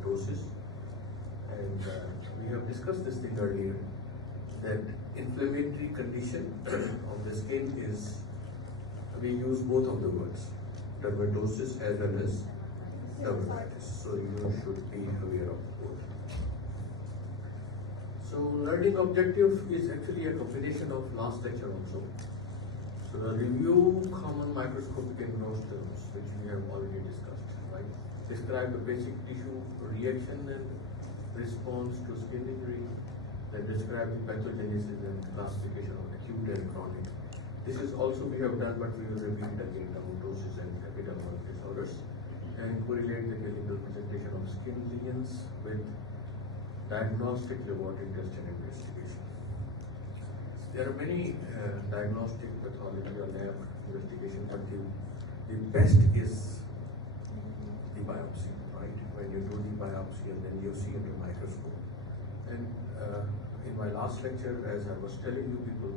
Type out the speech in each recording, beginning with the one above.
dermatoses, and we have discussed this thing earlier, that inflammatory condition of the skin is, we use both of the words, dermatosis as well as dermatitis. So you should be aware of both. So learning objective is actually a combination of last lecture also. So the review common microscopic and gross terms, which we have already discussed, right? Describe the basic tissue reaction and response to skin injury. Then describe the pathogenesis and classification of acute and chronic. This is also we have done, but we will repeat again, dermatosis and epidermal disorders, and correlate the clinical presentation of skin lesions with diagnostic laboratory test and investigation. There are many diagnostic pathology or lab investigation, but the best is the biopsy, right? When you do the biopsy and then you see under microscope. And in my last lecture, as I was telling you people,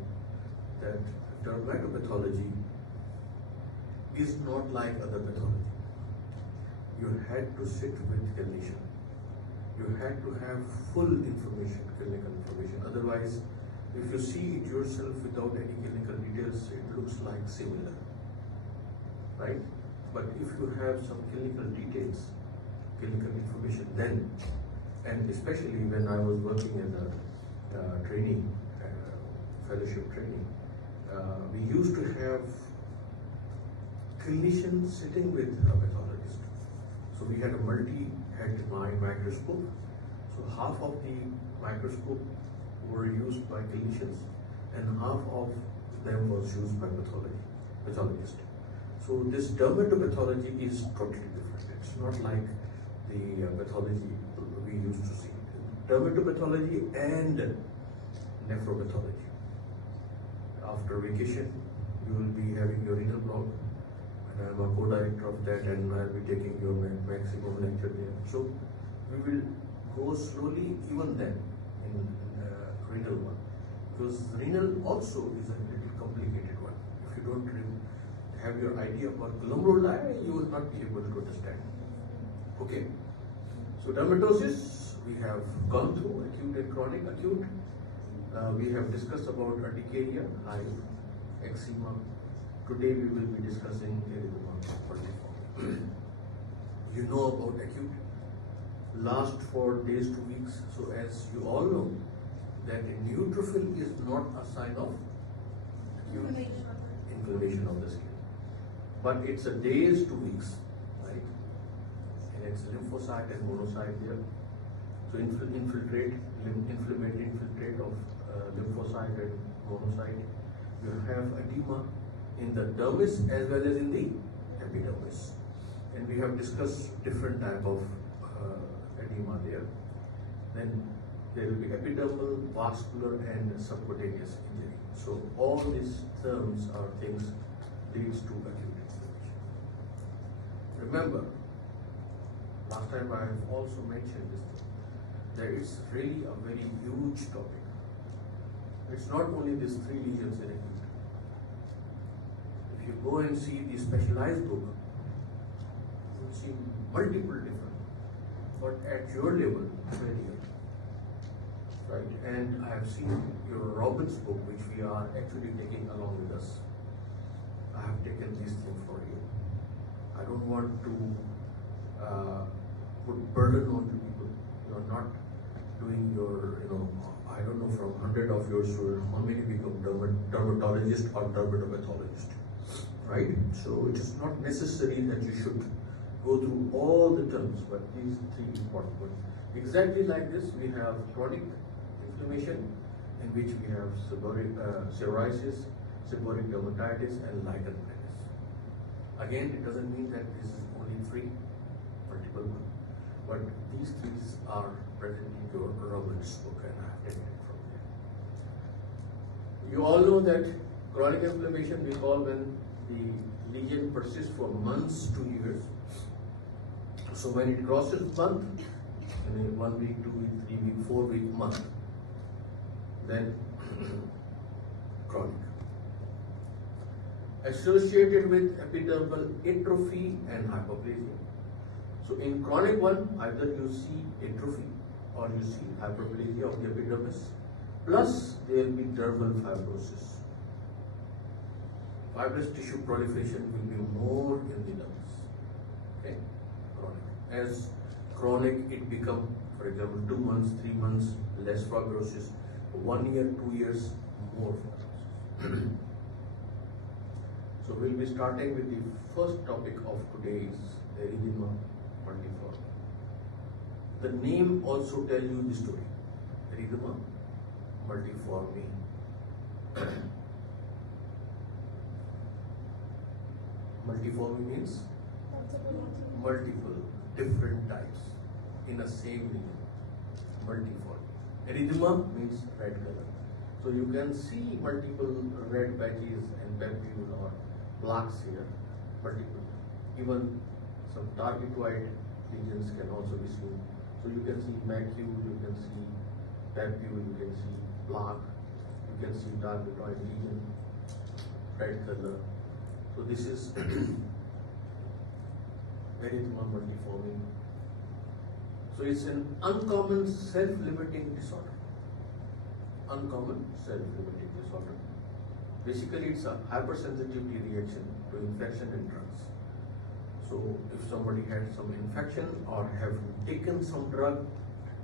that dermatopathology is not like other pathology. You had to sit with clinician. You had to have full information, clinical information. Otherwise, if you see it yourself without any clinical details, it looks like similar, right? But if you have some clinical details, clinical information, then, and especially when I was working as a training, fellowship training, we used to have clinicians sitting with a pathologist. So we had a multi-head microscope. So half of the microscope were used by clinicians and half of them was used by pathologists. So this dermatopathology is totally different. It's not like the pathology we used to see. Dermatopathology and nephropathology. After vacation, you will be having your renal block, and I am a co-director of that, and I will be taking your maximum lecture there. So we will go slowly even then in renal one, because renal also is a little complicated one. If you don't have your idea about glomeruli, you will not be able to understand. Okay. So dermatosis, we have gone through acute and chronic. Acute, we have discussed about urticaria, hive, eczema. Today we will be discussing erythema multiforme. You know about acute, last for days to weeks. So as you all know, that a neutrophil is not a sign of inflammation of the skin, but it's a days to weeks, right? And it's lymphocyte and monocyte there. So infiltrate, inflammatory infiltrate of lymphocyte and monocyte. You have edema in the dermis as well as in the epidermis. And we have discussed different type of edema there. Then there will be epidermal, vascular and subcutaneous injury. So all these terms are things leads to acute inflammation. Remember, last time I have also mentioned this thing. There is really a very huge topic. It's not only these 3 lesions in acute. If you go and see the specialized book, you will see multiple different, but at your level, very high. Right? And I have seen your Robbins book, which we are actually taking along with us. I have taken these things for you. I don't want to put burden on to people. You are not doing your, I don't know, from 100 of your students, how many become dermatologist or dermatopathologist, right? So it is not necessary that you should go through all the terms, but these 3 important ones. Exactly like this, we have chronic inflammation, in which we have psoriasis, seborrheic dermatitis, and lichen planus. Again, it doesn't mean that this is only 3, multiple ones. But these 3 are present in your Robbins book, and I have taken it from there. You all know that chronic inflammation we call when the lesion persists for months to years. So when it crosses month, 1 week, 2 week, 3 week, 4 week, month, then chronic. Associated with epidermal atrophy and hyperplasia. So in chronic one, either you see atrophy or you see hyperplasia of the epidermis, plus there will be dermal fibrosis. Fibrous tissue proliferation will be more in the dermis. Okay, chronic. As chronic, it become, for example, 2 months, 3 months, less fibrosis. 1 year, 2 years, more fibrosis. So we'll be starting with the first topic of today's erythema multiforme. The name also tells you the story. Erythema multiforme. Multiforme means multiple, different types in a same region. Multiforme. Erythema means red color. So you can see multiple red patches and papules or plaques here. Multiple. Even some target white lesions can also be seen. So you can see macule, you can see papule, you can see plaque, you can see target white lesion, red color. So this is erythema multiforme. So it's an uncommon self-limiting disorder. Uncommon self-limiting disorder. Basically, it's a hypersensitivity reaction to infection and drugs. So if somebody had some infection or have taken some drug,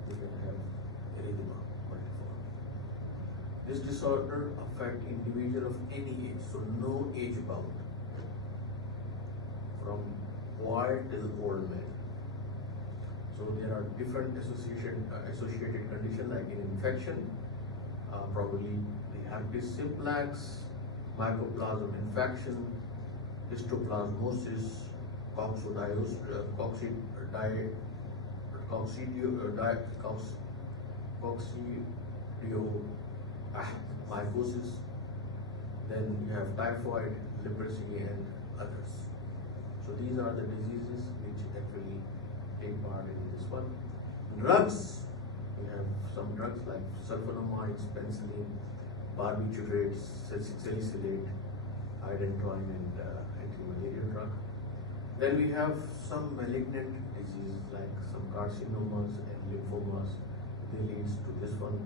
they can have erythema multiforme. This disorder affects individual of any age, so no age bound, from boy till old man. So there are different associated conditions like in infection, probably the herpes simplex, mycoplasma infection, histoplasmosis, coccidioidomycosis. Then you have typhoid, leprosy, and others. So these are the diseases which actually take part in this one. Drugs, we have some drugs like sulfonamides, penicillin, barbiturates, salicylate, iodine, and anti-malaria drug. Then we have some malignant diseases like some carcinomas and lymphomas. They leads to this one,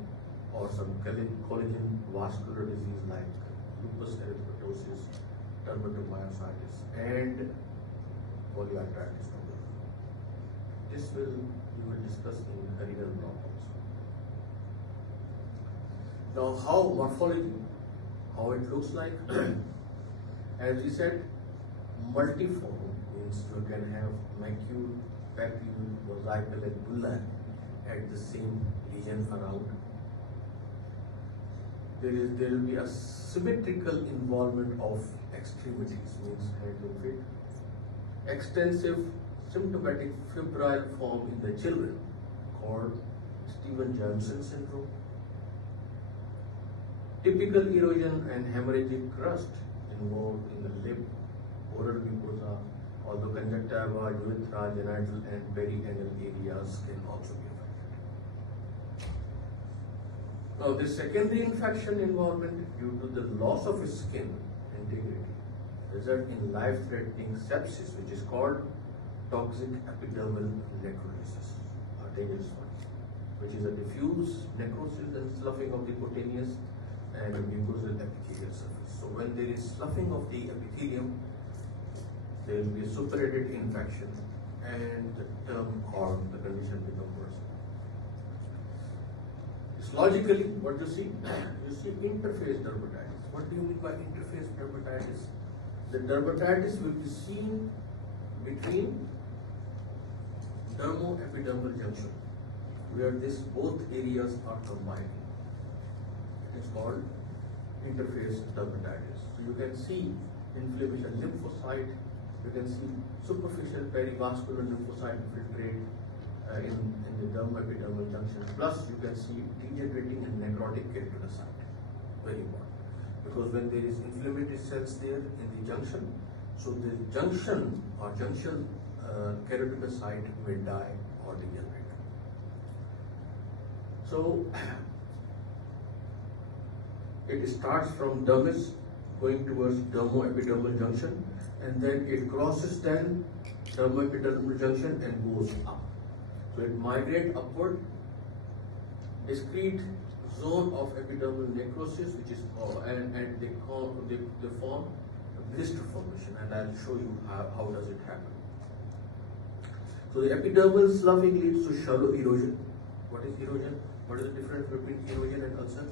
or some collagen vascular disease like lupus erythematosus, dermatomyositis, and polyarthritis. This we will discuss in renal problems. Now, how morphology, how it looks like. As we said, multiform means you can have macule, papule, mosaical, and bulla at the same lesion around. There will be a symmetrical involvement of extremities, means hand and feet. Extensive symptomatic febrile form in the children called Stevens-Johnson syndrome. Typical erosion and hemorrhagic crust involved in the lip, oral mucosa, although conjunctiva, urethra, genital, and perianal areas can also be affected. Now, this secondary infection involvement due to the loss of skin integrity result in life-threatening sepsis, which is called toxic epidermal necrosis, a dangerous one, which is a diffuse necrosis and sloughing of the cutaneous and mucosal epithelial surface. So when there is sloughing of the epithelium, there will be a suppurated infection and the term or the condition becomes worse. Histologically, what you see? You see interface dermatitis. What do you mean by interface dermatitis? The dermatitis will be seen between dermo-epidermal junction, where both areas are combined. It is called interface dermatitis. So you can see inflammation lymphocyte, you can see superficial perivascular lymphocyte infiltrate in the dermo-epidermal junction. Plus you can see degenerating and necrotic keratinocyte. Very important. Because when there is inflammatory cells there in the junction, so the junction or junction keratinocyte may die or degenerate. So it starts from dermis going towards dermo-epidermal junction, and then it crosses then dermo-epidermal junction and goes up. So it migrates upward. Discrete zone of epidermal necrosis, which is and they form a blister formation, and I'll show you how does it happen. So the epidermal sloughing leads to shallow erosion. What is erosion? What is the difference between erosion and ulcer?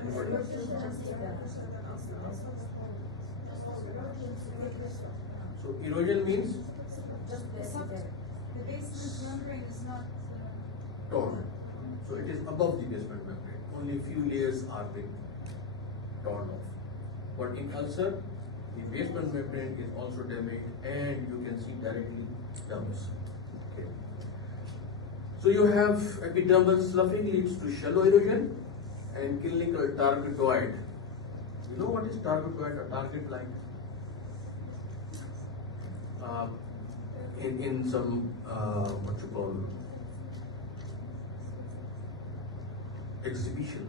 Anybody? So erosion means the basement membrane is not torn. So it is above the basement membrane. Only few layers are being torn off. But in ulcer, the basement membrane is also damaged, and you can see directly dermis. Okay. So you have epidermal sloughing leads to shallow erosion and clinical targetoid. You know what is targetoid? A target like in some what you call exhibition,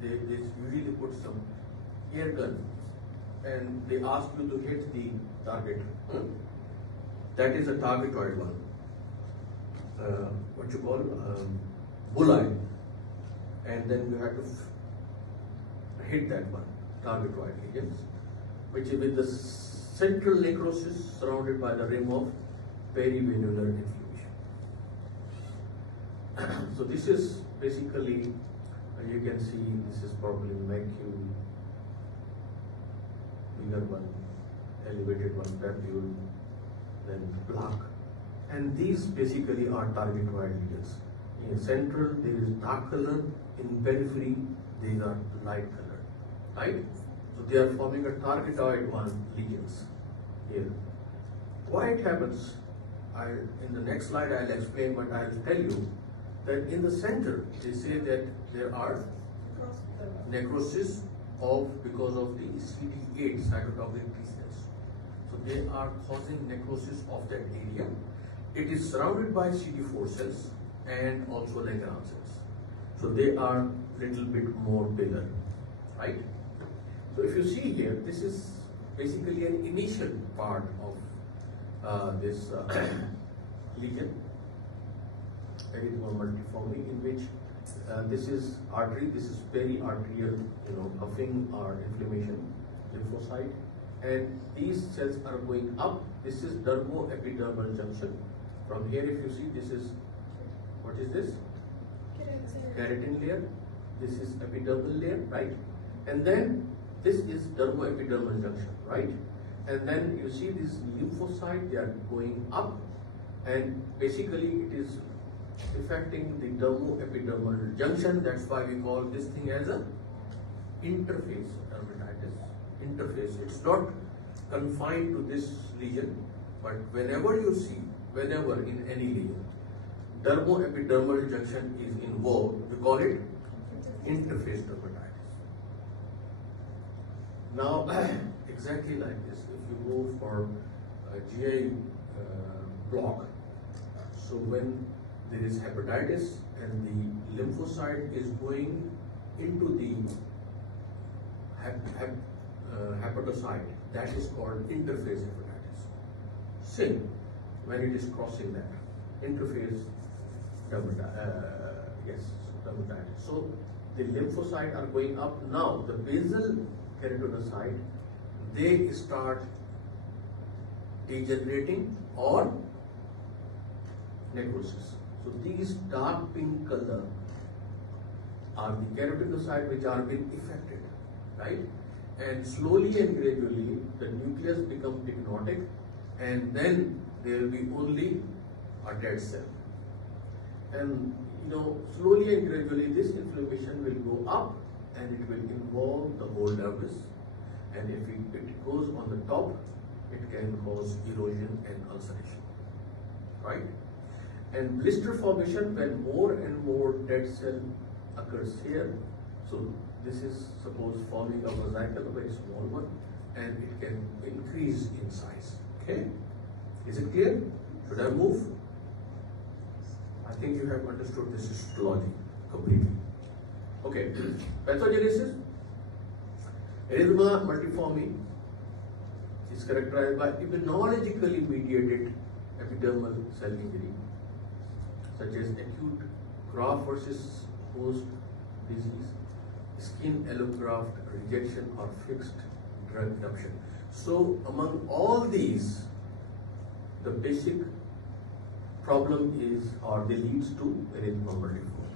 they usually put some air gun and they ask you to hit the target. That is a targetoid one. What you call bullseye, and then you have to hit that one, targetoid lesions, which is with the central necrosis surrounded by the rim of perivenular inflammation. So this is basically, you can see this is probably macule, bigger one, elevated one, papule, then plaque. And these basically are targetoid lesions. In central there is dark color, in periphery these are light color, right? So they are forming a targetoid one lesions here. Why it happens? In the next slide I'll explain, but I'll tell you that in the center they say that there are necrosis because of the CD8 cytotoxic T cells. So they are causing necrosis of that area. It is surrounded by CD4 cells and also Langerhans cells. So they are little bit more bigger, right? So if you see here, this is basically an initial part of this lesion. Erythema multiforme, in which this is artery, this is periarterial, cuffing or inflammation, lymphocyte, and these cells are going up. This is dermo-epidermal junction. From here, if you see, this is, what is this? Keratin layer. This is epidermal layer, right? And then this is dermo-epidermal junction, right? And then you see this lymphocyte, they are going up, and basically it is affecting the dermo-epidermal junction. That's why we call this thing as a interface dermatitis. Interface. It's not confined to this lesion, but whenever in any lesion, dermo-epidermal junction is involved, we call it interface dermatitis. Now, exactly like this, if you go for a GI block, so when there is hepatitis and the lymphocyte is going into the hepatocyte, that is called interface hepatitis. Same when it is crossing that interface dermatitis. So the lymphocyte are going up. Now the basal keratinocyte, they start degenerating or necrosis. So these dark pink color are the keratinocyte which are being affected, right? And slowly and gradually the nucleus becomes pyknotic, and then there will be only a dead cell. And slowly and gradually this inflammation will go up and it will involve the whole dermis. And if it goes on the top, it can cause erosion and ulceration, right? And blister formation, when more and more dead cell occurs here. So this is suppose forming a vesicle, a very small one, and it can increase in size. Okay, is it clear? Should I move? I think you have understood this histology completely. Okay, pathogenesis. Erythema multiforme is characterized by immunologically mediated epidermal cell injury, such as acute graft versus host disease, skin allograft rejection, or fixed drug induction. So among all these, the basic problem is, or they leads to erythema multiforme.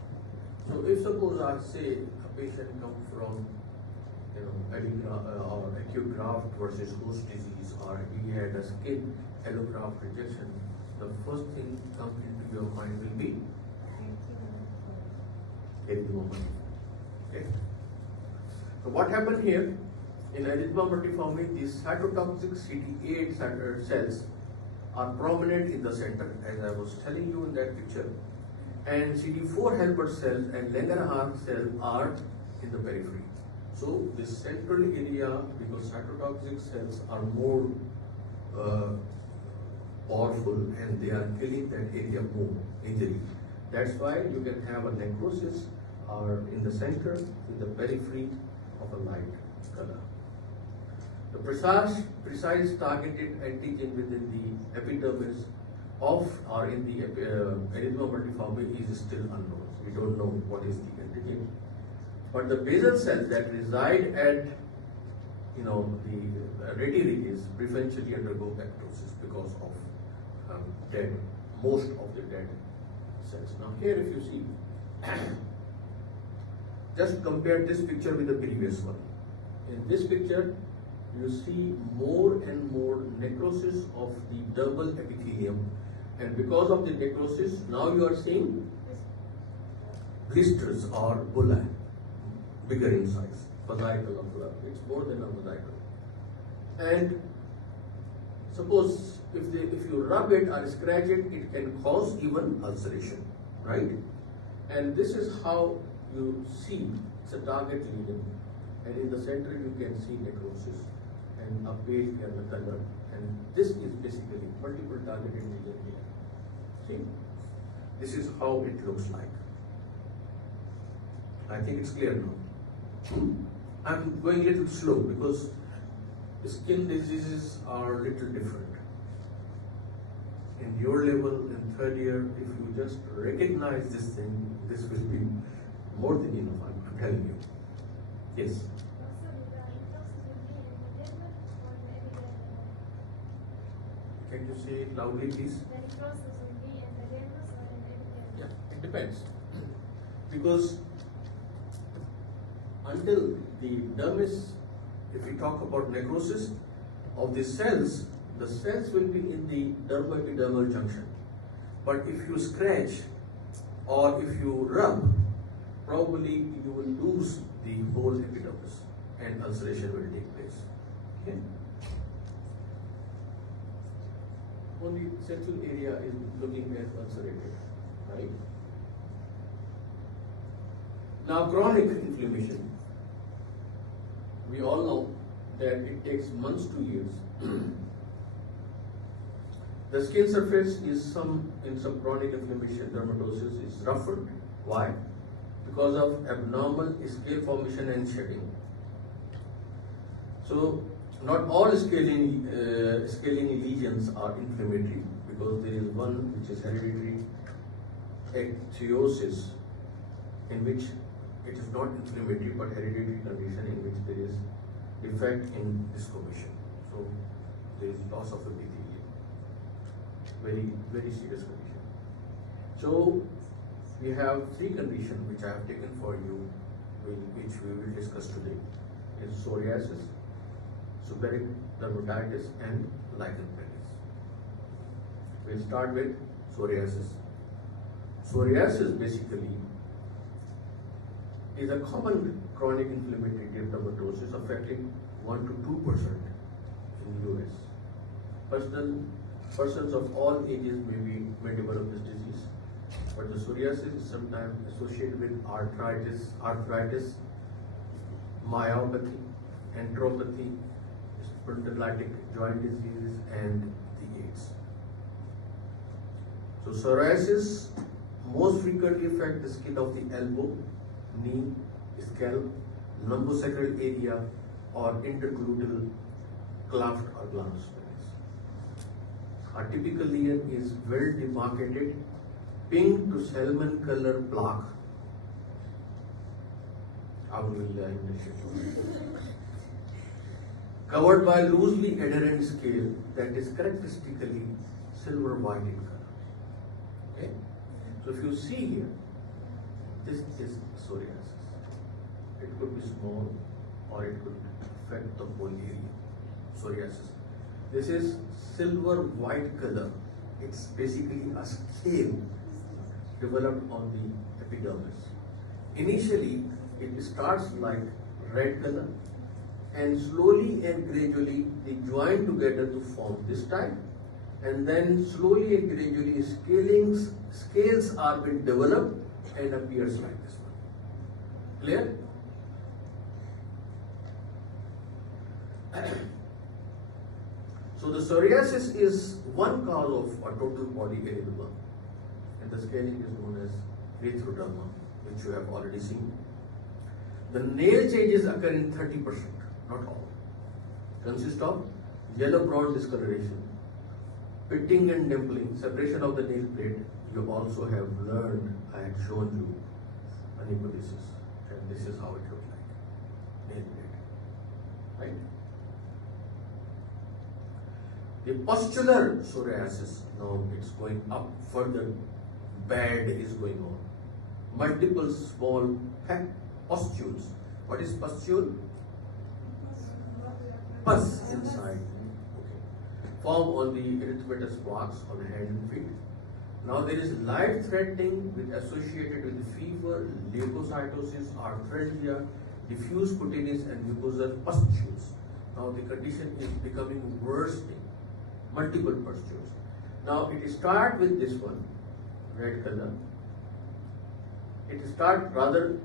So if suppose I say a patient comes from or acute graft versus host disease, or he had a skin allograft rejection, the first thing comes into your mind will be erythema multiforme. Okay. So what happened here in erythema multiforme? These cytotoxic CD8 cells are prominent in the center, as I was telling you in that picture, and CD4 helper cells and Langerhans cells are in the periphery. So this central area, because cytotoxic cells are more powerful and they are killing that area more easily. That's why you can have a necrosis or in the center, in the periphery of a light color. The precise targeted antigen within the epidermis of or in the erythema multiforme is still unknown. We don't know what is the antigen. But the basal cells that reside at the reticulus preferentially undergo apoptosis because of most of the dead cells. Now here if you see, just compare this picture with the previous one. In this picture, you see more and more necrosis of the dermal epithelium, and because of the necrosis, now you are seeing blisters or bullae, bigger in size, vesicle of blood. It's more than a vesicle. And suppose if you rub it or scratch it, it can cause even ulceration, right? And this is how you see it's a target lesion, and in the center you can see necrosis and a pale yellow color, and this is basically multiple targeted lesion here. See, this is how it looks like. I think it's clear now. I'm going a little slow because skin diseases are a little different. In your level, in third year, if you just recognize this thing, this will be more than enough, I'm telling you. Yes? Can you say it loudly, please? Yeah, it depends. Because until the dermis, if we talk about necrosis of the cells will be in the dermo-epidermal junction. But if you scratch or if you rub, probably you will lose the whole epidermis and ulceration will take place. Okay? Only central area is looking as ulcerated, right? Now chronic inflammation. We all know that it takes months to years. The skin surface is in some chronic inflammation, dermatoses is roughened. Why? Because of abnormal scale formation and shedding. So not all scaling lesions are inflammatory, because there is one which is hereditary ichthyosis, in which it is not inflammatory but hereditary condition in which there is defect in this formation. So there is loss of epithelium. Very, very serious condition. So we have three conditions which I have taken for you, which we will discuss today. Is psoriasis, seborrheic dermatitis, and lichen planus. We'll start with psoriasis. Psoriasis basically is a common chronic inflammatory dermatosis affecting 1 to 2% in US. Persons of all ages may develop this disease, but the psoriasis is sometimes associated with arthritis, myopathy, enteropathy, spondylitic joint diseases, and the AIDS. So psoriasis most frequently affects the skin of the elbow, knee, scalp, lumbosacral area, or intergluteal cleft or glands. A typical lesion is well demarcated, pink to salmon color plaque. Covered by loosely adherent scale that is characteristically silver white in color. Okay? So if you see here, this is psoriasis. It could be small or it could affect the whole area. Psoriasis. This is silver white color. It's basically a scale developed on the epidermis. Initially, it starts like red color, and slowly and gradually they join together to form this type, and then slowly and gradually scales are being developed and appears like this one. Clear? So the psoriasis is one cause of a total body erythema, and the scaling is known as erythroderma, which you have already seen. The nail changes occur in 30%, not all. Consist of yellow-brown discoloration, pitting and dimpling, separation of the nail plate. You also have learned, I had shown you anipodesis, and this is how it looks like, nail plate, right? The pustular psoriasis, now it's going up further, bad is going on. Multiple small pustules. What is pustule? Pus inside. Okay. Form on the erythematous plaques on hand and feet. Now there is life threatening with associated with fever, leukocytosis, arthralgia, diffuse cutaneous and mucosal pustules. Now the condition is becoming worsening. Multiple pustules. Now it starts with this one, red color. It starts rather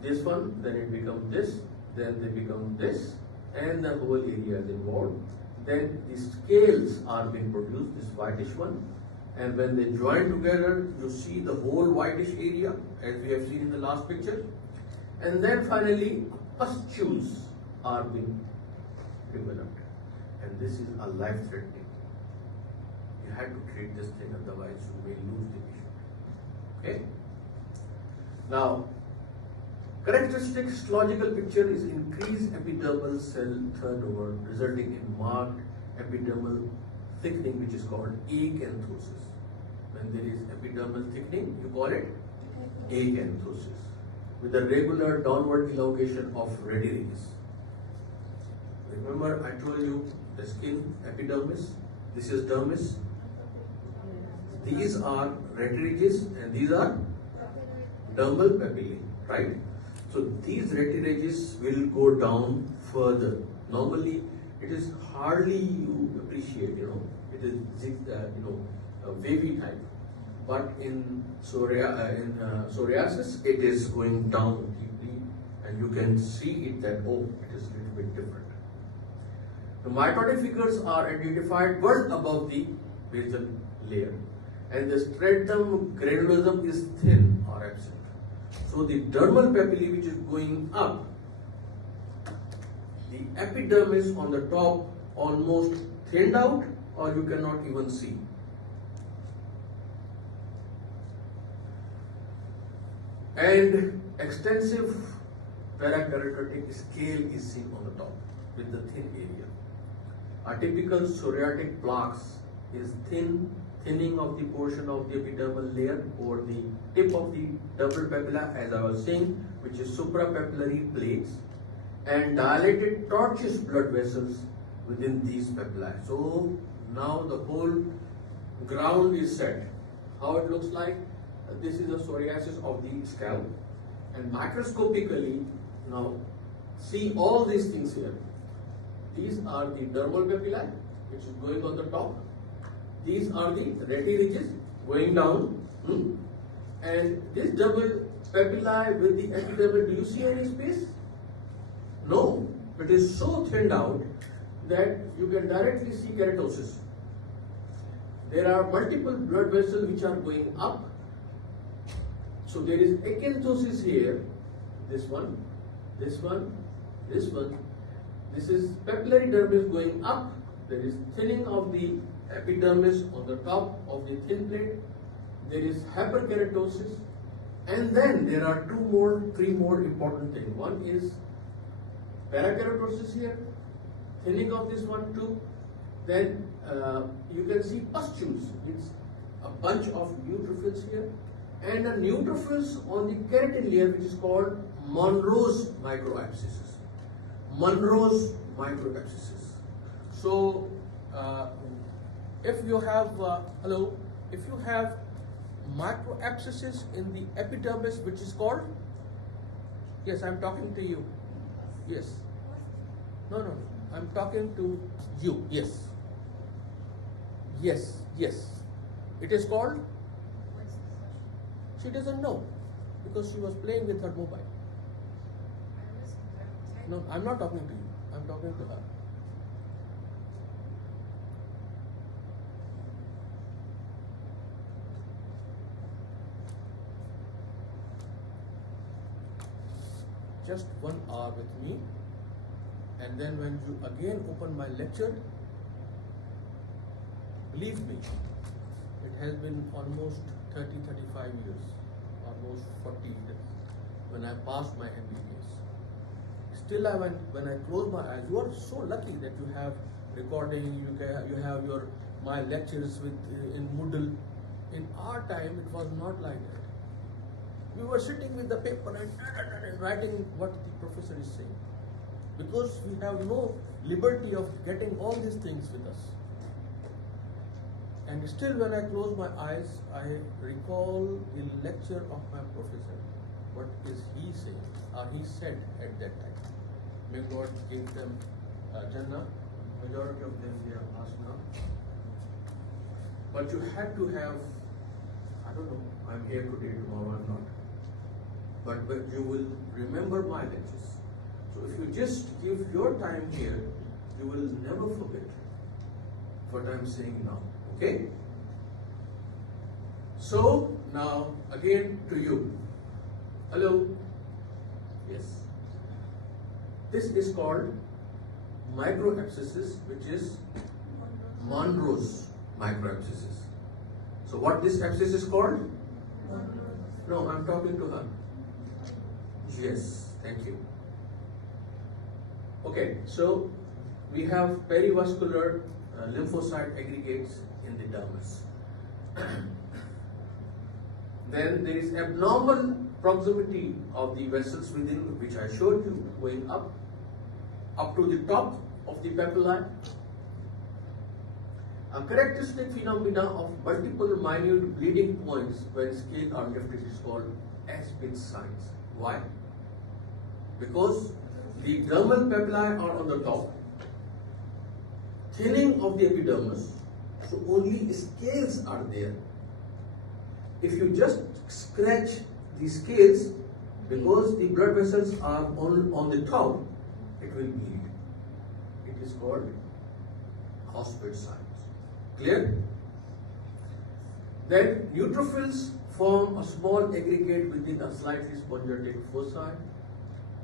this one, then it becomes this, then they become this, and the whole area is involved. Then the scales are being produced, this whitish one, and when they join together, you see the whole whitish area, as we have seen in the last picture. And then finally, pustules are being developed, and this is a life-threatening. You have to treat this thing, otherwise you may lose the patient. Okay? Now, characteristic histological picture is increased epidermal cell turnover, resulting in marked epidermal thickening, which is called acanthosis. When there is epidermal thickening, you call it acanthosis, with a regular downward elongation of radialis. Remember, I told you the skin, epidermis, this is dermis. These are retiridges and these are dermal papillae, right? So these retiridges will go down further. Normally, it is hardly you appreciate, it is a wavy type. But in psoriasis, it is going down deeply, and you can see it that, oh, it is a little bit different. The mitotic figures are identified well above the basal layer, and the stratum granulosum is thin or absent. So the dermal papillae, which is going up, the epidermis on the top almost thinned out, or you cannot even see. And extensive parakeratotic scale is seen on the top with the thin area. A typical psoriatic plaques is thinning of the portion of the epidermal layer or the tip of the double papilla, as I was saying, which is suprapapillary plates, and dilated tortuous blood vessels within these papillae. So now the whole ground is set. How it looks like? This is a psoriasis of the scalp, and microscopically, now see all these things here. These are the dermal papillae, which is going on the top. These are the retiridges going down, and this double papillae with the epidermis. Do you see any space? No, it is so thinned out that you can directly see keratosis. There are multiple blood vessels which are going up. So there is acanthosis here, this one, this one, this one. This is papillary dermis going up. There is thinning of the epidermis on the top of the thin plate. There is hyperkeratosis. And then there are three more important things. One is parakeratosis here, thinning of this one too. Then you can see pustules. It's a bunch of neutrophils here. And a neutrophils on the keratin layer, which is called Monroe's microabscesses. Monroe's microabscesses. So, if you have if you have microabscesses in the epidermis, which is called, yes, I'm talking to you. Yes. No, I'm talking to you. Yes. Yes. It is called. She doesn't know because she was playing with her mobile. No, I'm not talking to you. I'm talking to her. Just 1 hour with me, and then when you again open my lecture, believe me, it has been almost 30-35 years, almost 40 years, when I passed my MBBS. Still, when I close my eyes, you are so lucky that you have recording, you have my lectures in Moodle. In our time, it was not like that. We were sitting with the paper and writing what the professor is saying, because we have no liberty of getting all these things with us. And still, when I close my eyes, I recall the lecture of my professor. What is he saying, or he said at that time? May God give them Jannah. Majority of them they have passed now. But you had to have, I don't know, I'm here today, tomorrow I'm not. But you will remember my lectures. So if you just give your time here, you will never forget what I'm saying now. Okay? So now again to you. Hello? Yes. This is called microabscesses, which is Monroe's microabscesses. So what this abscess is called? No, I'm talking to her. Yes, thank you. Okay, so we have perivascular lymphocyte aggregates in the dermis. Then there is abnormal proximity of the vessels within, which I showed you, going up to the top of the papillae. A characteristic phenomena of multiple minute bleeding points when scales are lifted is called Ashpit's signs. Why? Because the dermal papillae are on the top, thinning of the epidermis, so only scales are there. If you just scratch the scales, because the blood vessels are on the top, it will bleed. It is called Ashpit's signs. Clear? Then neutrophils form a small aggregate within a slightly spongiated foci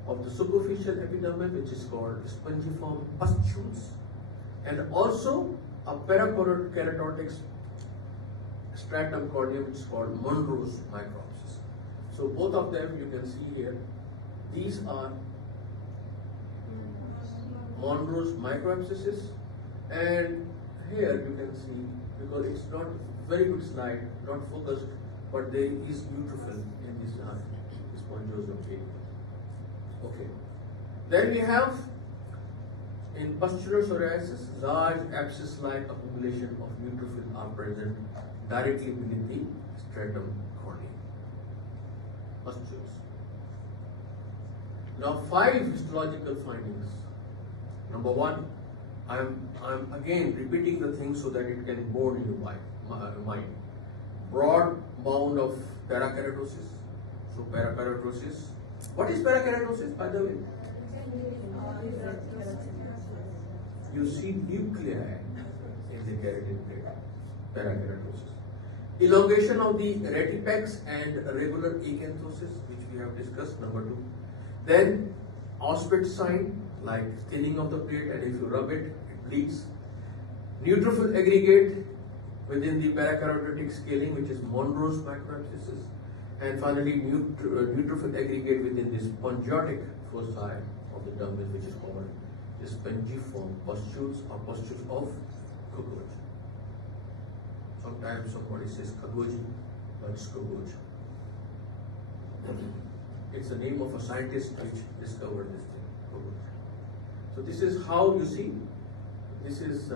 of the superficial epidermis, which is called spongiform pustules, and also a parakeratotic stratum corneum, which is called Monroe's microabscess. So both of them you can see here. These are Monroe's microabscesses, and here you can see, because it's not very good slide, not focused, but there is neutrophil in this spongiosum area. Okay. Then we have in pustular psoriasis, large abscess-like accumulation of neutrophil are present directly beneath the stratum corneum. Pustules. Now 5 histological findings. Number 1, I'm again repeating the thing so that it can bore in your mind. Broad mound of parakeratosis. So parakeratosis. What is parakeratosis, by the way? You see nuclei in the keratin plate. Parakeratosis. Elongation of the retipex and regular acanthosis, which we have discussed, number 2. Then Ashpit's sign, like thinning of the plate, and if you rub it, it bleeds. Neutrophil aggregate within the paracarotid scaling, which is Monroe's microabscesses. And finally, neutrophil aggregate within the spongiotic foci of the dermis, which is called the spongiform pustules or pustules of cockroach. Sometimes somebody says cockroach, but it's cockroach. It's the name of a scientist which discovered this thing, cockroach. So this is how you see. This is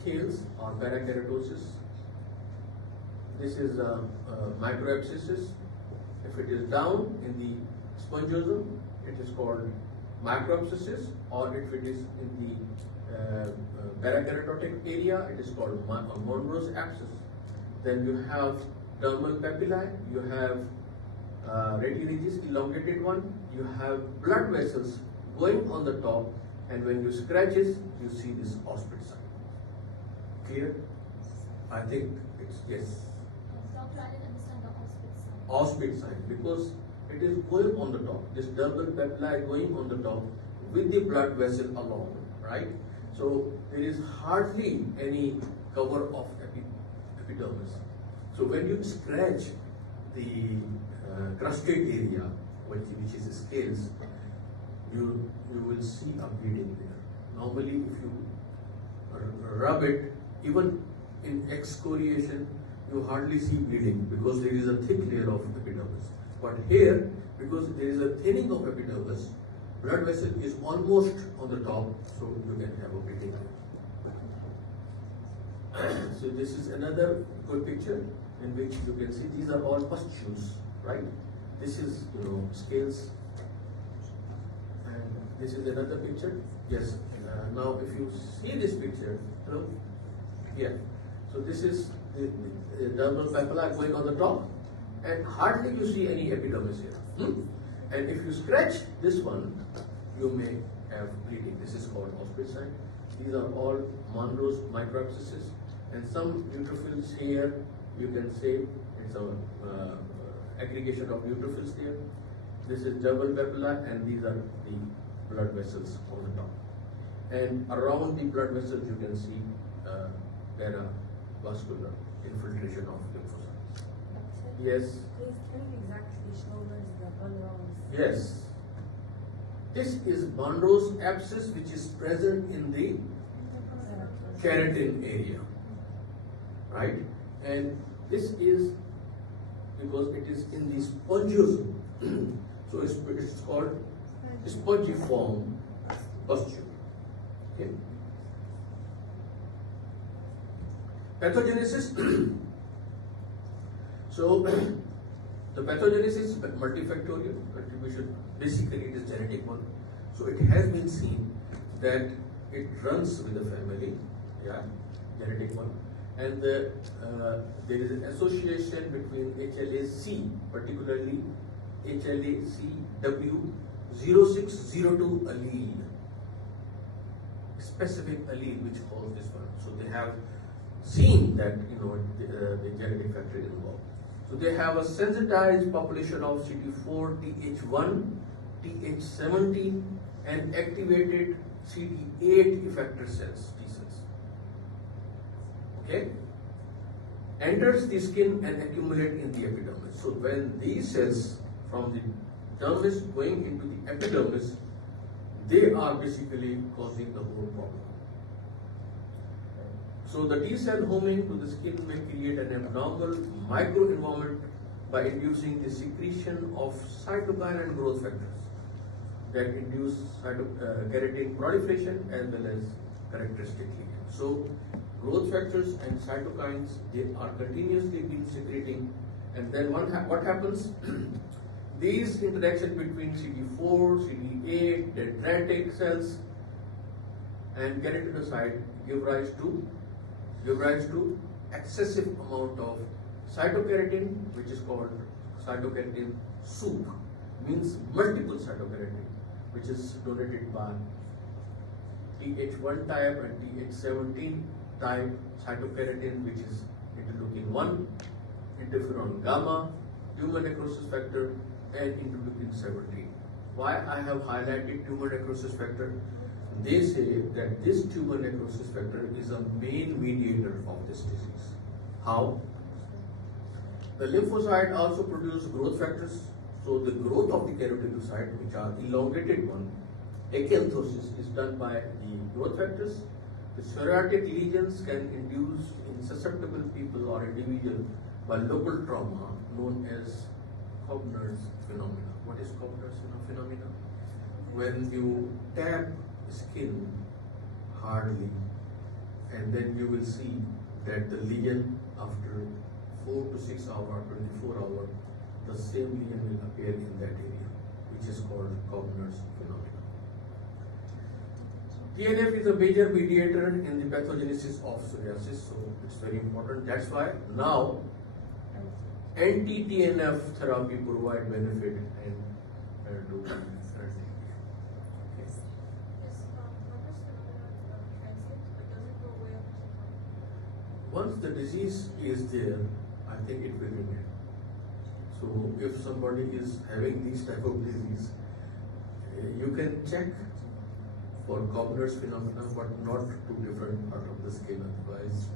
scales or parakeratosis. This is microabscesses. If it is down in the spongiosum, it is called microabscesses, or if it is in the parakeratotic area, it is called Monroe's abscess. Then you have dermal papillae, you have retinages, elongated one, you have blood vessels going on the top, and when you scratch it, you see this ospit sign. Clear? I think it's yes. Doctor, I didn't understand the hospital sign. Ospit sign, because it is going on the top. This dermal papillae going on the top with the blood vessel along, right? So there is hardly any cover of epidermis. So when you scratch the crusted area, which is scales, you will see a bleeding there. Normally, if you rub it, even in excoriation, you hardly see bleeding because there is a thick layer of epidermis. But here, because there is a thinning of epidermis, blood vessel is almost on the top, so you can have a bleeding there. So this is another good picture in which you can see these are all pustules, right? This is, scales. And this is another picture. Yes. Now, if you see this picture, hello? Yeah. So this is the dermal papilla going on the top, and hardly you see any epidermis here. And if you scratch this one, you may have bleeding. This is called ospit sign. These are all Monroe's microabscesses, and some neutrophils here. You can say it's a aggregation of neutrophils here. This is dermal papilla, and these are the blood vessels on the top. And around the blood vessels, you can see vascular infiltration of lymphocytes. Yes. Please, can you exactly show us the Monroe's? Yes. This is Monroe's abscess, which is present in the keratin area, right? And this is because it is in the spongiosum, so it's called spongiform pustule. Okay. Pathogenesis. So the pathogenesis is multifactorial contribution. Basically, it is genetic one. So it has been seen that it runs with the family, genetic one, and there is an association between HLA-C, particularly HLA-CW0602 allele, specific allele which causes this one. So they have seen that the genetic factor is involved. So they have a sensitized population of CD4, TH1, TH17, and activated CD8 effector cells, T cells. Okay? Enters the skin and accumulate in the epidermis. So when these cells from the dermis going into the epidermis, they are basically causing the whole problem. So the T cell homing to the skin may create an abnormal microenvironment by inducing the secretion of cytokine and growth factors that induce keratin proliferation as well as characteristic lesion. So growth factors and cytokines, they are continuously being secreting, and then what happens? These interaction between CD4, CD8, dendritic cells, and keratinocyte give rise to excessive amount of cytokeratin, which is called cytokeratin soup, means multiple cytokeratin, which is donated by TH1 type and TH17 type cytokeratin, which is interleukin 1, interferon gamma, human necrosis factor, and interleukin 17. Why I have highlighted tumor necrosis factor? They say that this tumor necrosis factor is a main mediator of this disease. How? The lymphocyte also produce growth factors. So the growth of the keratinocyte, which are elongated one, acanthosis, is done by the growth factors. The psoriatic lesions can induce in susceptible people or individual by local trauma known as Kovner's phenomena. What is Kovner's phenomena? When you tap skin hardly, and then you will see that the lesion after 4 to 6 hours, 24 hours, the same lesion will appear in that area, which is called Kovner's phenomena. TNF is a major mediator in the pathogenesis of psoriasis, so it's very important. That's why now anti-TNF therapy provide benefit and do once the disease is there, I think it will remain. So if somebody is having this type of disease, you can check for Kovner's phenomena, but not to different part of the skin. Otherwise,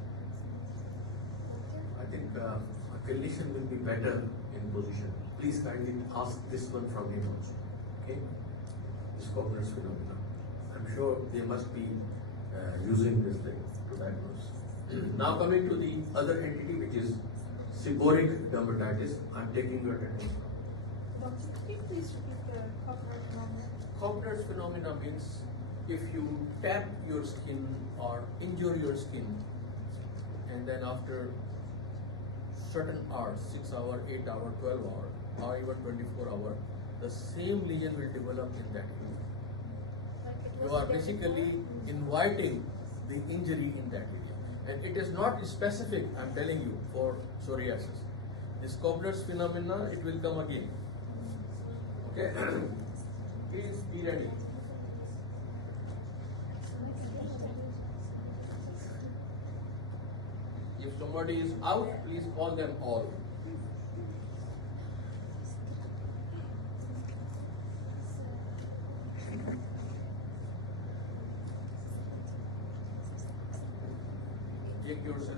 I think a clinician will be better in position. Please kindly ask this one from him also. Okay, this Kovner's phenomena. I'm sure they must be using this thing to diagnose. Now coming to the other entity, which is seborrheic dermatitis. I'm taking your attention. Doctor, could you please repeat the Kovner phenomena? Kovner's phenomena means if you tap your skin or injure your skin, and then after certain hours, 6 hours, 8 hours, 12 hours, or even 24 hours, the same lesion will develop in that area. Like it You was are there basically before? inviting the injury in that area. And it is not specific, I'm telling you, for psoriasis. This Kovner's phenomena, it will come again. Okay? Please be ready. If somebody is out, please call them all. Take your selfies.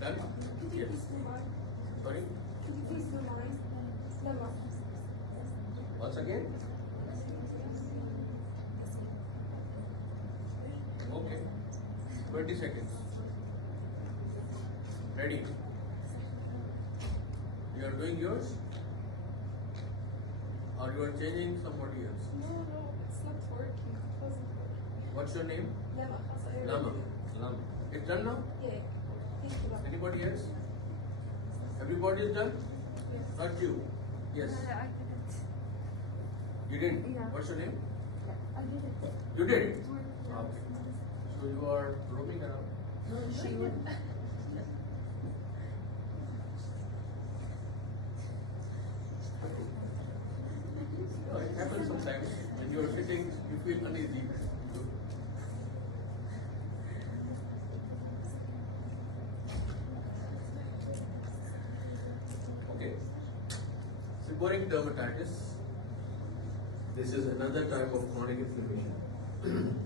Done? Yes. Sorry? Could you please do mine? No. Once again? Okay. 20 seconds. Ready? You are doing yours? Or you are changing somebody else? No, it's not working. It wasn't working. What's your name? Lama, Lama. Lama. It's done now? Yeah. Thank you, doctor. Anybody else? Everybody is done? Yes. Not you. Yes. I didn't. You didn't? Yeah. What's your name? I didn't. You did it? Yeah. Okay. So you are roaming around? No, she would. It happens sometimes. When you are sitting, you feel uneasy. Okay. Seborrheic dermatitis. This is another type of chronic inflammation.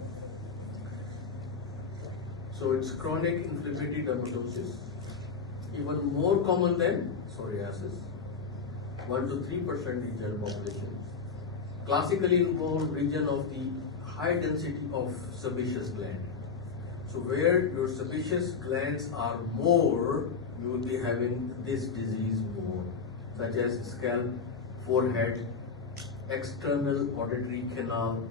So it's chronic inflammatory dermatosis, even more common than psoriasis. 1 to 3% in general population. Classically involved region of the high density of sebaceous gland. So where your sebaceous glands are more, you will be having this disease more, such as scalp, forehead, external auditory canal,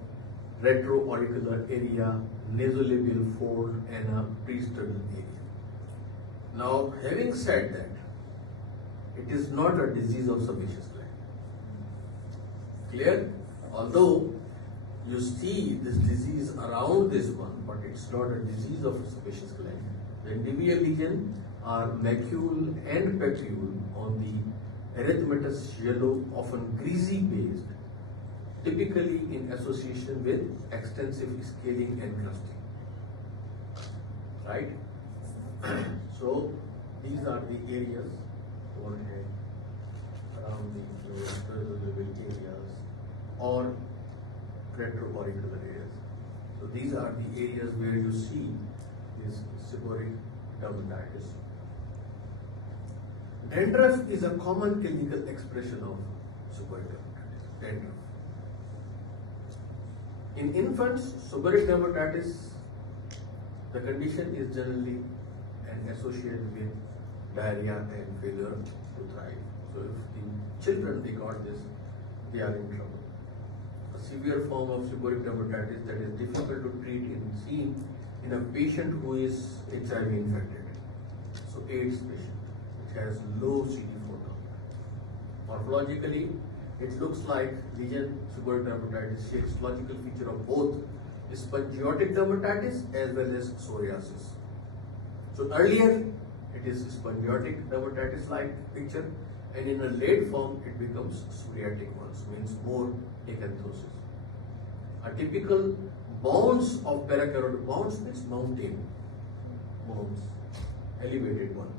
retroauricular area, nasolabial fold, and a presternal area. Now, having said that, it is not a disease of sebaceous gland. Clear? Although you see this disease around this one, but it's not a disease of sebaceous gland. The individual lesion are macule and papule on the erythematous yellow, often greasy based, typically in association with extensive scaling and crusting. Right? So these are the areas, forehead, around the nasolabial areas, or retroauricular areas. So these are the areas where you see this seborrheic dermatitis. Dandruff is a common clinical expression of seborrheic dermatitis. Dandruff. In infants, seborrheic dermatitis, the condition is generally associated with diarrhea and failure to thrive. So if the children they got this, they are in trouble. A severe form of seborrheic dermatitis that is difficult to treat is seen in a patient who is HIV infected. So AIDS patient, which has low CD4 count. Morphologically, it looks like lesion seborrheic dermatitis, histological feature of both spongiotic dermatitis as well as psoriasis. So earlier, it is spongiotic dermatitis-like picture, and in a late form, it becomes psoriatic ones, means more acanthosis. A typical bounce of paracarotid, bounce means mountain, bounce, elevated one,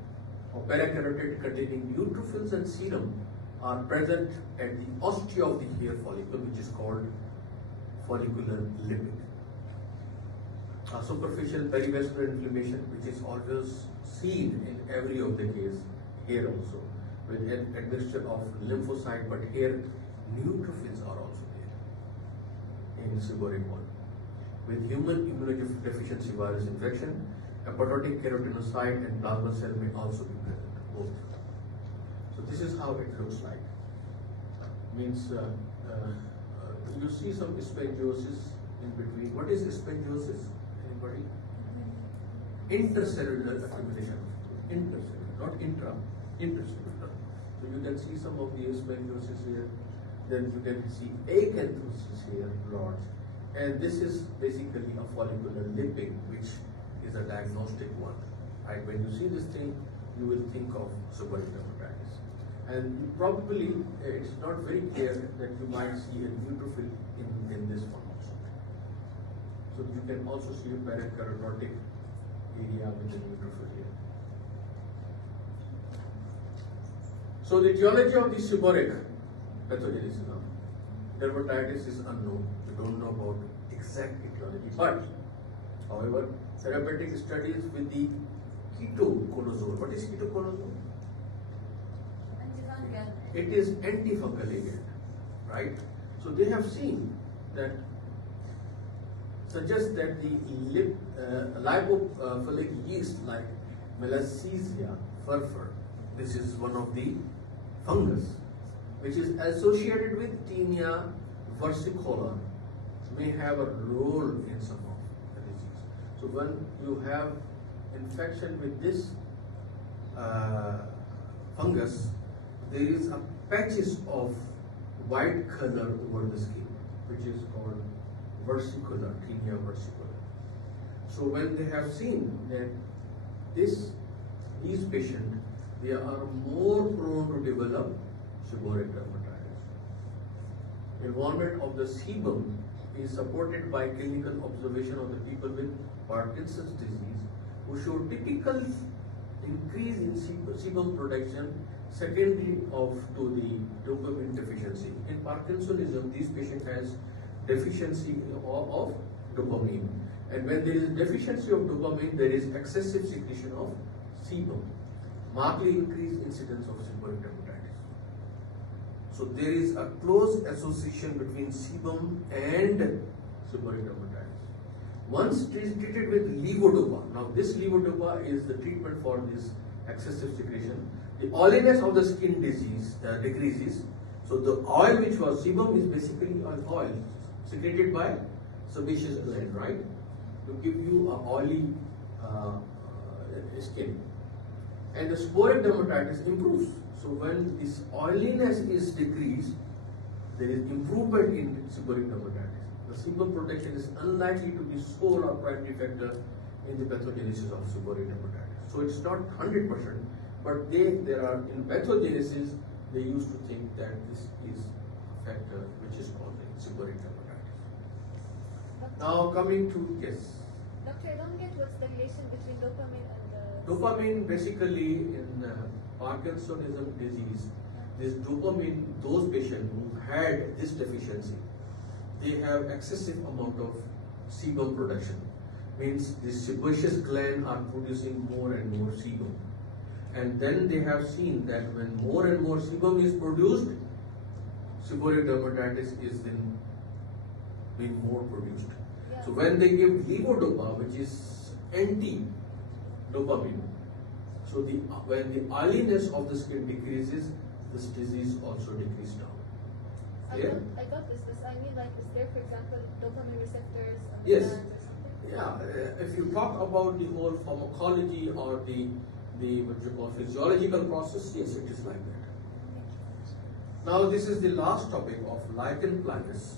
of paracarotid containing neutrophils and serum are present at the ostia of the hair follicle, which is called follicular lipid. A superficial perivascular inflammation, which is always seen in every of the case, here also, with admixture of lymphocyte, but here neutrophils are also there in seborrheic one. With human immunodeficiency virus infection, hepatotic keratinocyte and plasma cell may also be present, both. So this is how it looks like. Means you see some spongiosis in between. What is spongiosis? Anybody? Intercellular accumulation. Intercellular, not intra, intercellular. So you can see some of the spongiosis here. Then you can see acanthosis here, large. And this is basically a follicular lipping, which is a diagnostic one. Right? When you see this thing, you will think of seborrheic dermatitis. And probably it's not very clear that you might see a neutrophil in this one also. So you can also see a paracarotid area with the neutrophil here. So the etiology of the seborrheic pathogenesis now. Dermatitis is unknown. We don't know about exact etiology. But, however, therapeutic studies with the ketoconazole. What is ketoconazole? It is antifungal agent, right? So they have seen that suggests that the lipophilic yeast like Malassezia furfur, this is one of the fungus which is associated with Tinea versicolor, may have a role in some of the disease. So when you have infection with this fungus, there is a patches of white color over the skin, which is called versicolor, Tinea versicolor. So when they have seen that these patients, they are more prone to develop seborrheic dermatitis. Involvement of the sebum is supported by clinical observation of the people with Parkinson's disease who show typical increase in sebum production secondary to the dopamine deficiency. In Parkinsonism, this patient has deficiency of dopamine, and when there is deficiency of dopamine, there is excessive secretion of sebum, markedly increased incidence of seborrheic dermatitis. So there is a close association between sebum and seborrheic dermatitis. Once it is treated with levodopa, now this levodopa is the treatment for this excessive secretion. The oiliness of the skin decreases. So the oil which was sebum is basically an oil secreted by sebaceous gland, right? To give you a oily skin. And the seborrheic dermatitis improves. So when this oiliness is decreased, there is improvement in seborrheic dermatitis. The sebum protection is unlikely to be sole or primary factor in the pathogenesis of seborrheic dermatitis. So it's not 100%, but there are in pathogenesis they used to think that this is a factor which is causing seborrheic dermatitis. Now coming to yes. Doctor, I don't get what's the relation between dopamine and the... Dopamine basically in Parkinsonism disease, this dopamine, those patients who had this deficiency, they have excessive amount of sebum production. Means the sebaceous gland are producing more and more sebum. And then they have seen that when more and more sebum is produced, seborrheic dermatitis is then being more produced. Yeah. So when they give levodopa, which is anti-dopamine, so when the oiliness of the skin decreases, this disease also decreases down. Clear? I got this. I mean, like, is there, for example, dopamine receptors on the Yes. glands or something? Yeah, if you talk about the whole pharmacology or the what you call physiological process, yes, it is like that. Now this is the last topic of lichen planus,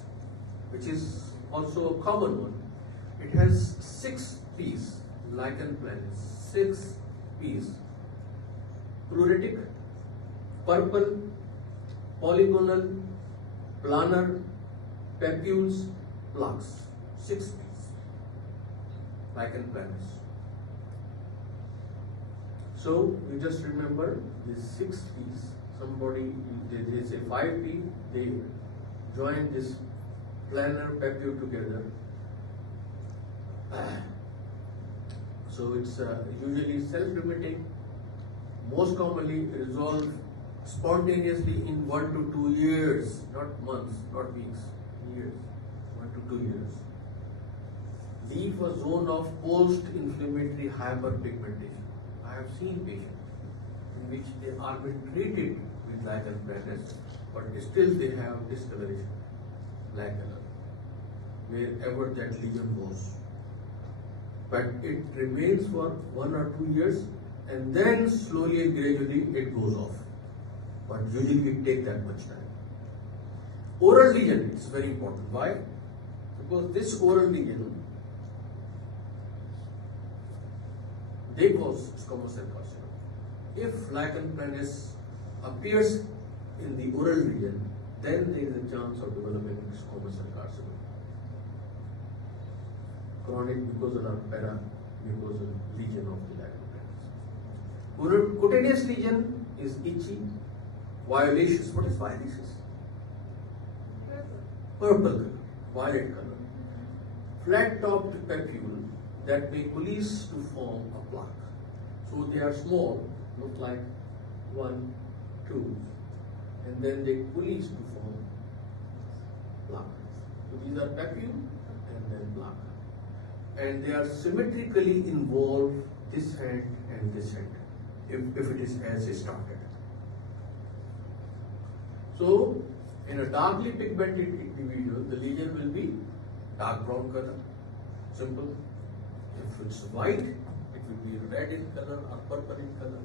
which is also a common one. It has 6 P's, lichen planus, 6 P's. Pruritic, purple, polygonal, planar, papules, plaques. 6 P's, lichen planus. So you just remember these 6 P's. Somebody, they say 5 P, they join this planar papule together. So it's usually self-limiting, most commonly resolve spontaneously in 1 to 2 years, not months, not weeks, years, 1 to 2 years. Leave a zone of post-inflammatory hyperpigmentation. I have seen patients in which they are being treated with lichen planus, but still they have discoloration, black color, wherever that lesion goes. But it remains for 1 or 2 years, and then slowly and gradually it goes off. But usually it takes that much time. Oral lesion is very important. Why? Because this oral lesion, they cause squamous cell carcinoma. If lichen planus appears in the oral region, then there is a chance of developing squamous cell carcinoma. Chronic mucosal or paramucosal lesion of the lichen planus. Cutaneous lesion is itchy, violaceous. What is violaceous? Purple color, violet color. Flat-topped papule that may coalesce to form a plaque. So they are small, look like 1, 2, and then they coalesce to form plaque. So these are papule and then plaque. And they are symmetrically involved this hand and this hand, if it is as started. So in a darkly pigmented individual, the lesion will be dark brown color, simple. If it's white, it will be red in color or purple in color.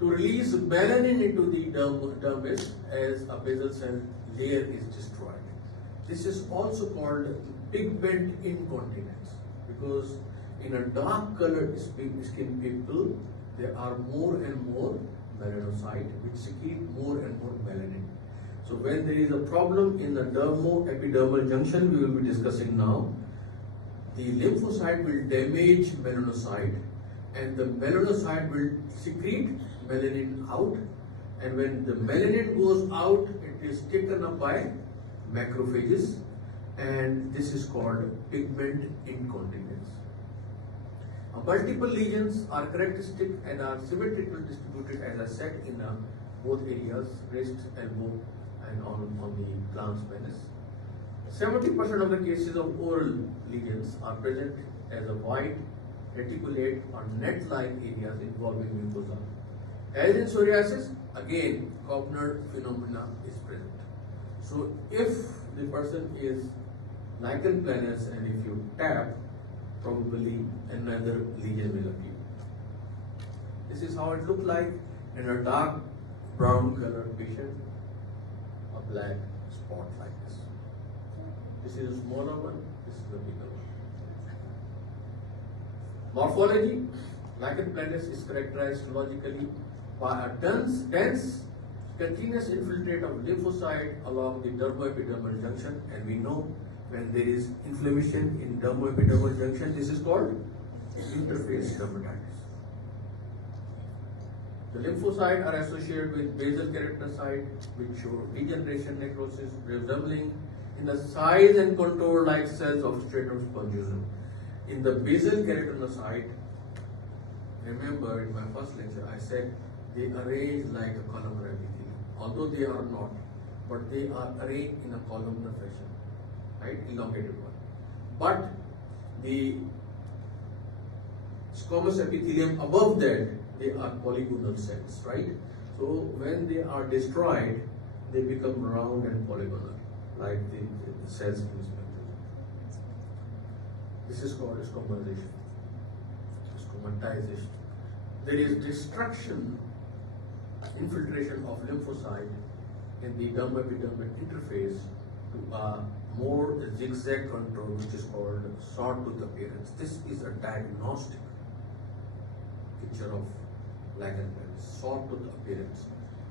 To release melanin into the dermis as a basal cell layer is destroyed. This is also called pigment incontinence, because in a dark colored skin people, there are more and more melanocytes which secrete more and more melanin. So when there is a problem in the dermo-epidermal junction, we will be discussing now, the lymphocyte will damage melanocyte and the melanocyte will secrete melanin out, and when the melanin goes out, it is taken up by macrophages, and this is called pigment incontinence. Multiple lesions are characteristic and are symmetrically distributed, as I said, in both areas, wrist, elbow, and on the glans penis. 70% of the cases of oral lesions are present as a white, reticulate or net-like areas involving mucosa. As in psoriasis, again, Kovner phenomena is present. So if the person is lichen planus and if you tap, probably another lesion will appear. This is how it looks like in a dark brown colored patient, a black spot like this. This is a smaller one, this is a bigger one. Morphology, lichen planus is characterized logically by a dense continuous infiltrate of lymphocyte along the dermoepidermal junction, and we know when there is inflammation in dermoepidermal junction, this is called interface dermatitis. The lymphocytes are associated with basal keratinocyte, which show degeneration necrosis resembling in the size and contour like cells of stratum spongiosum. In the basal keratinocyte, remember in my first lecture I said they arrange like a columnar epithelium. Although they are not, but they are arranged in a columnar fashion, right? Elongated one. But the squamous epithelium above that, they are polygonal cells, right? So when they are destroyed, they become round and polygonal, like the cells in spectrum. This is called squamization. Squamatization. There is destruction, infiltration of lymphocyte in the dermoepidermal interface to a more zigzag contour, which is called sawtooth appearance. This is a diagnostic picture of lichen planus, sawtooth appearance.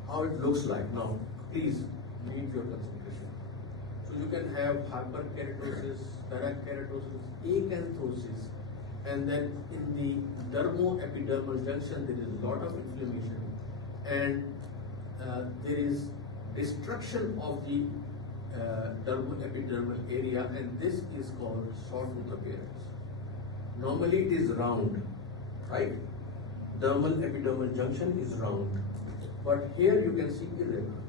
How it looks like. Now, please need your concentration. So you can have hyperkeratosis, parakeratosis, acanthosis, and then in the dermoepidermal junction there is a lot of inflammation, and there is destruction of the dermoepidermal area, and this is called sawtooth appearance. Normally it is round, right? Dermal epidermal junction is round, but here you can see irregular.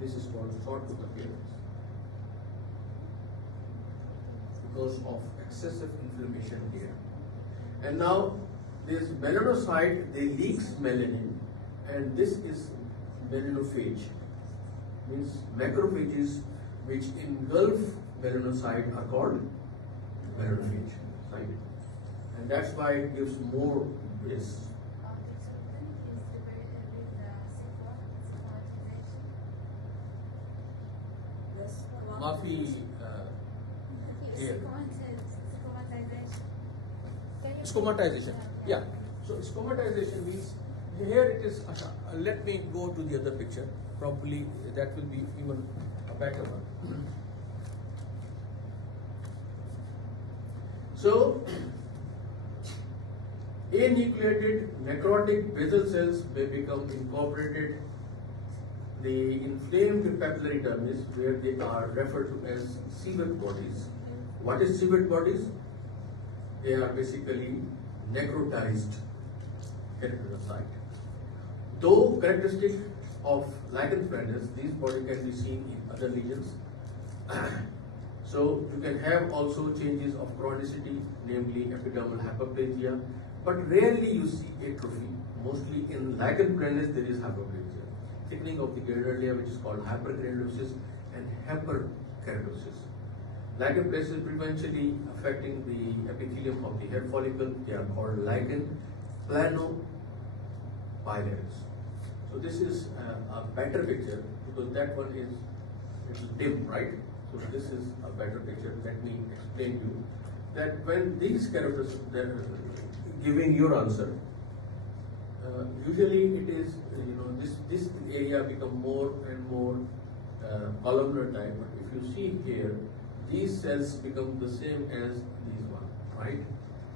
This is called sawtooth appearance because of excessive inflammation here. And now this melanocyte, they leaks melanin, and this is melanophage, means macrophages which engulf melanocyte are called melanophage, right? And that's why it gives more bliss. Mafi here. Squamatization. Yeah. So squamatization means here it is. Let me go to the other picture. Probably that will be even a better one. So anucleated necrotic basal cells may become incorporated. The inflamed papillary dermis, where they are referred to as civet bodies. What is civet bodies? They are basically necrotized keratinocyte. Though characteristic of lichen planus, these bodies can be seen in other lesions. So you can have also changes of chronicity, namely epidermal hyperplasia, but rarely you see atrophy. Mostly in lichen planus there is hyperplasia. Thickening of the glandular layer, which is called hypergranulosis and hyperkeratosis. Lichen planus is preferentially affecting the epithelium of the hair follicle. They are called lichen planopilaris. So this is a better picture because that one is little dim, right? So this is a better picture. Let me explain to you that when these characters they're giving your answer, usually it is this area become more and more columnar type. But if you see here, these cells become the same as these one, right?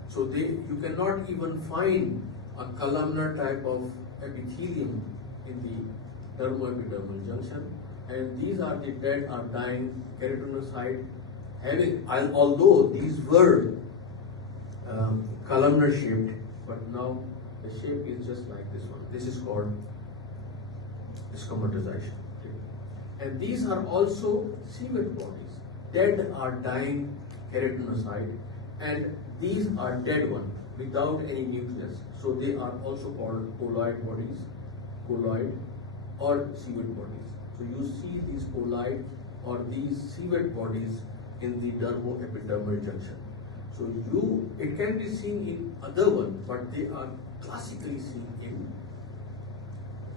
So you cannot even find a columnar type of epithelium in the dermoepidermal junction, and these are the dead or dying keratinocyte having, although these were columnar shaped, but now the shape is just like this one. This is called squamatization. Okay. And these are also civet bodies. Dead are dying keratinocyte, and these are dead one without any nucleus. So they are also called colloid bodies, colloid or civet bodies. So you see these colloid or these civet bodies in the dermo-epidermal junction. So it can be seen in other one, but they are classically seen in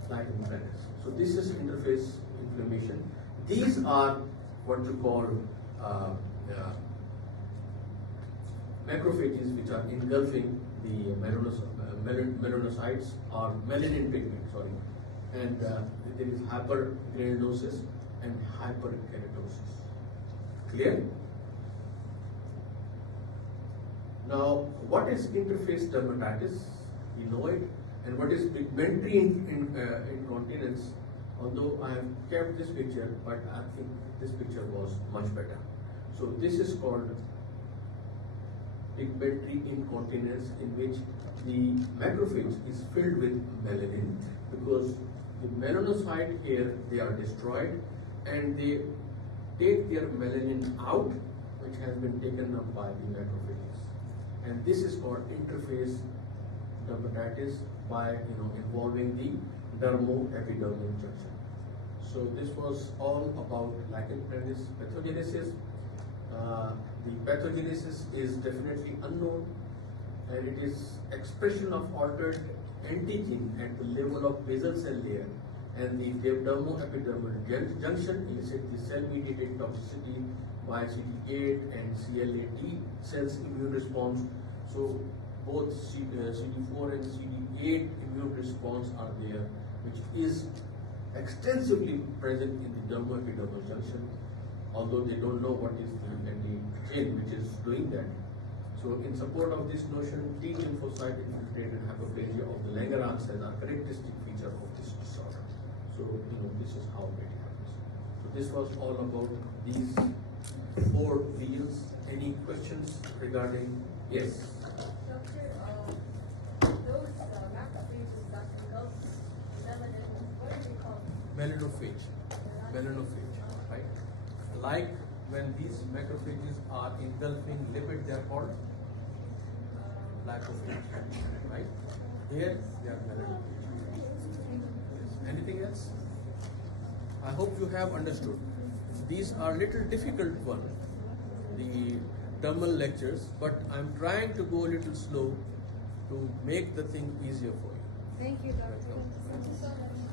lichen planus. So this is interface inflammation. These are what you call macrophages, which are engulfing the melanocytes or melanin pigment, sorry. And there is hypergranulinosis and hyperkeratosis. Clear? Now, what is interface dermatitis? You know it. And what is pigmentary incontinence? Although I have kept this picture, but I think this picture was much better. So this is called pigmentary incontinence, in which the macrophage is filled with melanin, because the melanocyte here, they are destroyed and they take their melanin out, which has been taken up by the macrophages. And this is called interface dermatitis by involving the dermo-epidermal junction. So this was all about lichen planus pathogenesis. The pathogenesis is definitely unknown, and it is expression of altered antigen at the level of basal cell layer, and the dermo-epidermal junction elicit the cell-mediated toxicity by CD8 and CLA-T cells immune response. So both CD4 and CD8 immune response are there, which is extensively present in the dermo-epidermal junction, although they don't know what is the antigen which is doing that. So in support of this notion, T lymphocyte infiltrated hyperplasia of the Langerhans cells are characteristic feature of this disorder. So this is how it happens. So this was all about these 4 videos. Any questions regarding? Yes. Doctor, those macrophages that engulf melanin, what are they called? Melanophage. Melanophage, right? Like when these macrophages are engulfing lipid, they are called lipophage, right? Here they are melanophage. Anything else? I hope you have understood. These are little difficult ones, the dermal lectures, but I'm trying to go a little slow to make the thing easier for you. Thank you, Doctor. Thank you so much.